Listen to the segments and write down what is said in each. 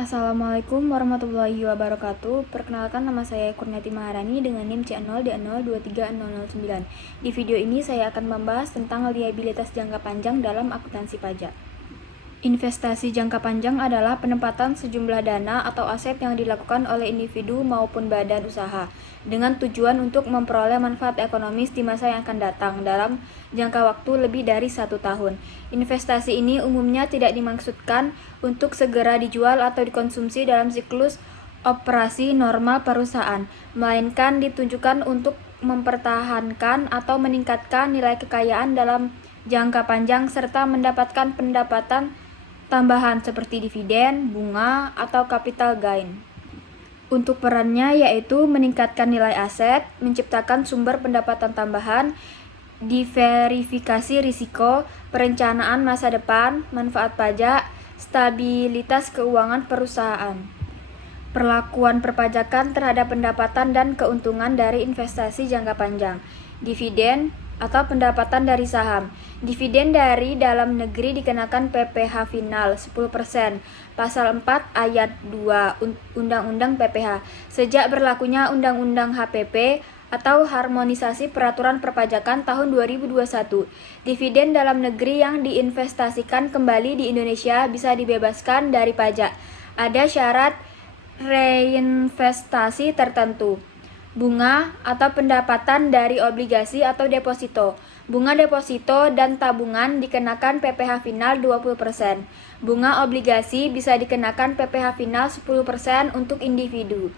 Assalamualaikum warahmatullahi wabarakatuh. Perkenalkan, nama saya Kurniati Maharani dengan NIM C0D023009. Di video ini saya akan membahas tentang liabilitas jangka panjang dalam akuntansi pajak. Investasi jangka panjang adalah penempatan sejumlah dana atau aset yang dilakukan oleh individu maupun badan usaha dengan tujuan untuk memperoleh manfaat ekonomis di masa yang akan datang dalam jangka waktu lebih dari 1 tahun. Investasi ini umumnya tidak dimaksudkan untuk segera dijual atau dikonsumsi dalam siklus operasi normal perusahaan, melainkan ditujukan untuk mempertahankan atau meningkatkan nilai kekayaan dalam jangka panjang serta mendapatkan pendapatan tambahan seperti dividen, bunga, atau capital gain. Untuk perannya yaitu meningkatkan nilai aset, menciptakan sumber pendapatan tambahan, diverifikasi risiko, perencanaan masa depan, manfaat pajak, stabilitas keuangan perusahaan. Perlakuan perpajakan terhadap pendapatan dan keuntungan dari investasi jangka panjang. Dividen atau pendapatan dari saham. Dividen dari dalam negeri dikenakan PPh final 10%, pasal 4 ayat 2 Undang-Undang PPh. Sejak berlakunya Undang-Undang HPP atau Harmonisasi Peraturan Perpajakan tahun 2021, dividen dalam negeri yang diinvestasikan kembali di Indonesia bisa dibebaskan dari pajak. Ada syarat reinvestasi tertentu. Bunga atau pendapatan dari obligasi atau deposito. Bunga deposito dan tabungan dikenakan PPh final 20%. Bunga obligasi bisa dikenakan PPh final 10% untuk individu.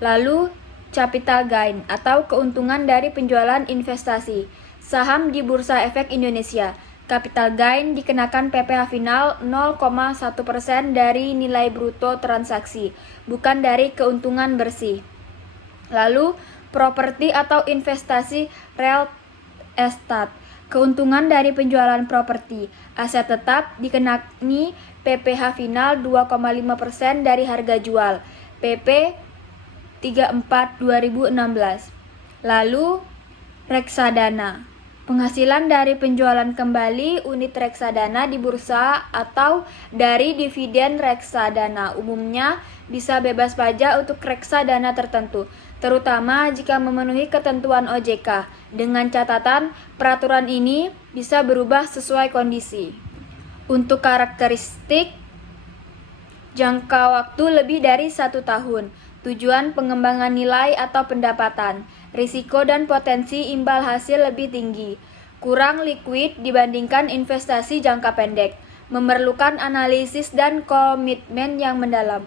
Lalu, capital gain atau keuntungan dari penjualan investasi. Saham di Bursa Efek Indonesia. Capital gain dikenakan PPh final 0,1% dari nilai bruto transaksi, bukan dari keuntungan bersih. Lalu, properti atau investasi real estate. Keuntungan dari penjualan properti. Aset tetap dikenai PPh final 2,5% dari harga jual. PP 34 2016. Lalu, reksadana. Penghasilan dari penjualan kembali unit reksadana di bursa atau dari dividen reksadana umumnya bisa bebas pajak untuk reksadana tertentu, terutama jika memenuhi ketentuan OJK. Dengan catatan, peraturan ini bisa berubah sesuai kondisi. Untuk karakteristik jangka waktu lebih dari 1 tahun, tujuan pengembangan nilai atau pendapatan, risiko dan potensi imbal hasil lebih tinggi, kurang liquid dibandingkan investasi jangka pendek, memerlukan analisis dan komitmen yang mendalam,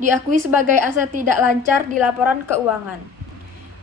diakui sebagai aset tidak lancar di laporan keuangan.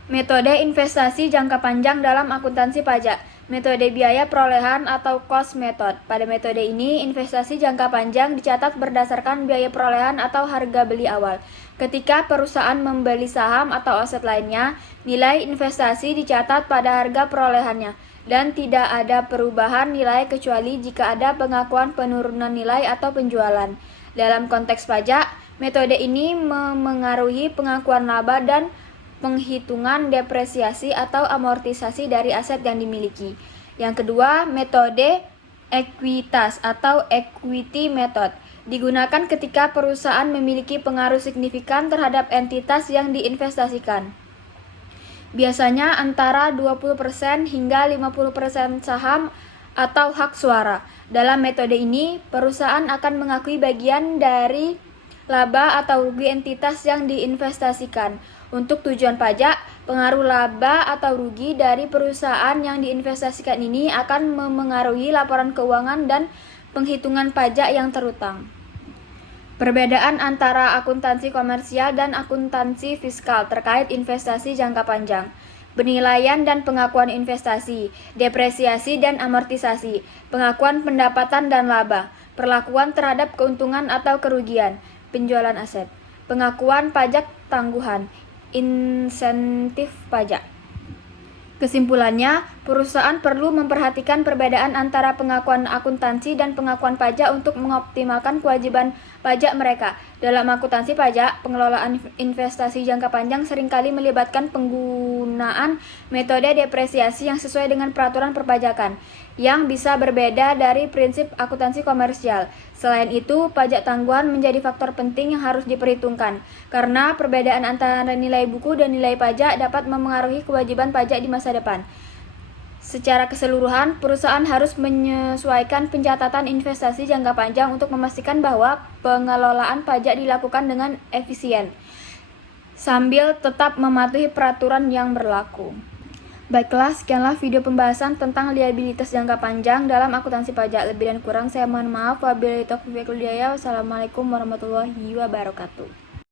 Metode investasi jangka panjang dalam akuntansi pajak. Metode biaya perolehan atau cost method. Pada metode ini, investasi jangka panjang dicatat berdasarkan biaya perolehan atau harga beli awal. Ketika perusahaan membeli saham atau aset lainnya, nilai investasi dicatat pada harga perolehannya dan tidak ada perubahan nilai kecuali jika ada pengakuan penurunan nilai atau penjualan. Dalam konteks pajak, metode ini memengaruhi pengakuan laba dan penghitungan depresiasi atau amortisasi dari aset yang dimiliki. Yang kedua, metode ekuitas atau equity method digunakan ketika perusahaan memiliki pengaruh signifikan terhadap entitas yang diinvestasikan. Biasanya antara 20% hingga 50% saham atau hak suara. Dalam metode ini, perusahaan akan mengakui bagian dari laba atau rugi entitas yang diinvestasikan. Untuk tujuan pajak, pengaruh laba atau rugi dari perusahaan yang diinvestasikan ini akan memengaruhi laporan keuangan dan penghitungan pajak yang terutang. Perbedaan antara akuntansi komersial dan akuntansi fiskal terkait investasi jangka panjang. Penilaian dan pengakuan investasi, depresiasi dan amortisasi, pengakuan pendapatan dan laba, perlakuan terhadap keuntungan atau kerugian, penjualan aset, pengakuan pajak tangguhan, insentif pajak. Kesimpulannya, perusahaan perlu memperhatikan perbedaan antara pengakuan akuntansi dan pengakuan pajak untuk mengoptimalkan kewajiban pajak mereka. Dalam akuntansi pajak, pengelolaan investasi jangka panjang seringkali melibatkan penggunaan metode depresiasi yang sesuai dengan peraturan perpajakan. yang bisa berbeda dari prinsip akuntansi komersial. Selain itu, pajak tangguhan menjadi faktor penting yang harus diperhitungkan, karena perbedaan antara nilai buku dan nilai pajak dapat memengaruhi kewajiban pajak di masa depan. Secara keseluruhan, perusahaan harus menyesuaikan pencatatan investasi jangka panjang untuk memastikan bahwa pengelolaan pajak dilakukan dengan efisien, sambil tetap mematuhi peraturan yang berlaku. Baiklah, sekianlah video pembahasan tentang liabilitas jangka panjang dalam akuntansi pajak. Lebih dan kurang saya mohon maaf. Wabillahi taufiq wal hidayah. Wassalamualaikum warahmatullahi wabarakatuh.